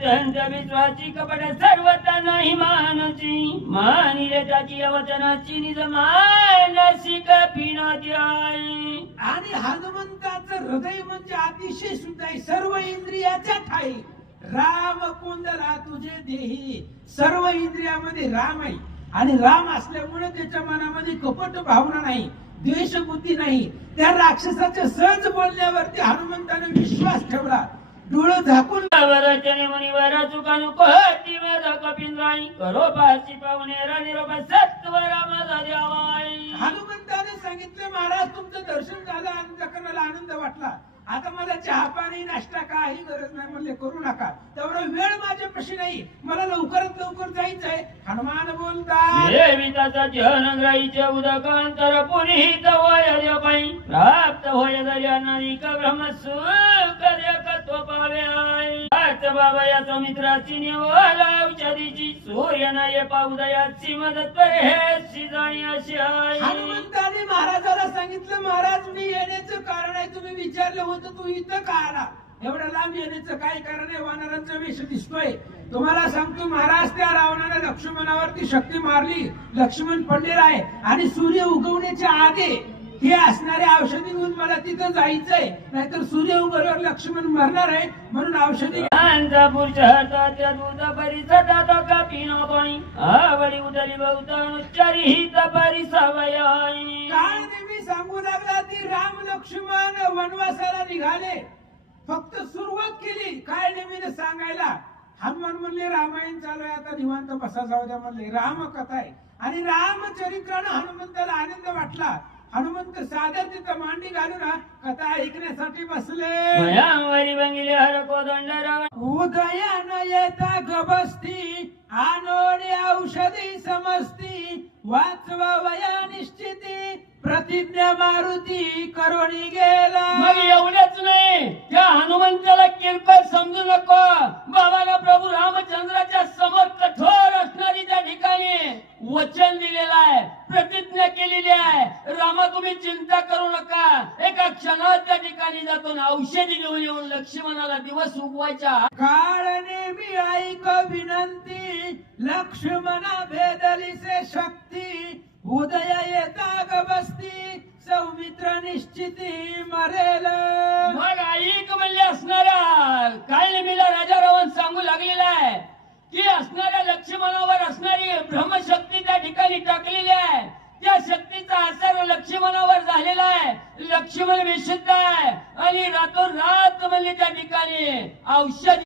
त्यांच्या विश्वाची कपट सर्वता नाही मानची मानिले त्याची वचनाची निज मानसिक पिनाती आहे. आणि हनुमंताचं हृदय म्हणजे अतिशय शुद्ध आहे, सर्व इंद्रियाच्या ठाई राम कोंदला तुझे देही. सर्व इंद्रियामध्ये राम आहे आणि राम असल्यामुळे त्याच्या मनामध्ये कपट भावना नाही, द्वेष बुद्धी नाही. त्या राक्षसाच्या सहज बोलण्यावरती हनुमंताने विश्वास ठेवला. डोळं झाकून वरचने मुनिवर चुकानु कहती माझा कपिंद्राई करो पाची पावणे रानिरोप सत्व रामाचा देवाई. हनुमंताने सांगितलं, महाराज तुमचं दर्शन झालं आणि जखनाला आनंद वाटला, आता मला चहा पाणी नाश्ता काही गरज नाही, म्हणले करू नका, तेवढा वेळ माझ्यापाशी नाही, मला लवकरात लवकर जायचंय. हनुमान बोलतात, देविताचा जनग्राहीचे उदकांतर पुनीत वय देवकाई प्राप्त होय दर्यानानिक ब्रह्मसुख देखत्व पावे आई. बाबा या सौमित्राची निवल औषधीची सूर्य नाही पाउदयाची मदत करे हे शिजाणी अशी आहे. हनुमंताने महाराजाला सांगितलं, महाराज मी येण्याचं कारण आहे, तुम्ही विचारलं होतं तू इथं का आला, एवढ्या लांब येण्याचं काय कारण आहे, वानरांचा वेश दिसतोय. तुम्हाला सांगतो महाराज, त्या रावणाने लक्ष्मणावरती शक्ती मारली, लक्ष्मण पडलेला आहे आणि सूर्य उगवण्याच्या आधी हे असणारे औषधी घेऊन मला तिथं जायचंय, नाहीतर सूर्य उगवल्यावर लक्ष्मण मरणार आहे, म्हणून औषधी आवडी उदली बहुतानुच्चारी ही तपारी सवय. काळ नेहमी सांगू लागला ती राम लक्ष्मण वनवासाला निघाले, फक्त सुरुवात केली काय नेहमीने सांगायला. हनुमान म्हणले रामायण चालू आहे, आता निवांत बसा जाऊ द्या, म्हणले रामकथा आहे. आणि रामचरित्रानं हनुमंताला आनंद वाटला. हनुमंत साध्या तिथं मांडी घालून कथा ऐकण्यासाठी बसले. उदयान येता गबसती आनोडी औषधी समजती वाचवा वया निश्चिती प्रतिज्ञा मारुती करोणी गेला. मग एवढेच नाही, त्या हनुमंताला किरकोळ समजू नको. बाबाला प्रभू रामचंद्राच्या समोर कठोर असणारी त्या ठिकाणी वचन दिलेलं आहे, प्रतिज्ञा केलेली आहे. रामा तुम्ही चिंता करू नका, एका क्षणात त्या ठिकाणी जातो ना औषधी घेऊन येऊन लक्ष्मणाला दिवस उगवायचा. काळ नेहमी ऐक विनंती लक्ष्मणा भेदलीसे शक्ती उदय येता गबसती सौमित्र निश्चिती मरेल. मग ऐक म्हणले असणाऱ्या काय नेहमीला राजा रावण सांगू लागलेला आहे की असणाऱ्या लक्ष्मणावर असणारी ब्रह्मशक्ती त्या ठिकाणी टाकलेली आहे. त्या शक्तीचा असर लक्ष्मणावर झालेला आहे, लक्ष्मण विशुद्ध आहे आणि रातोरात म्हणजे त्या ठिकाणी औषध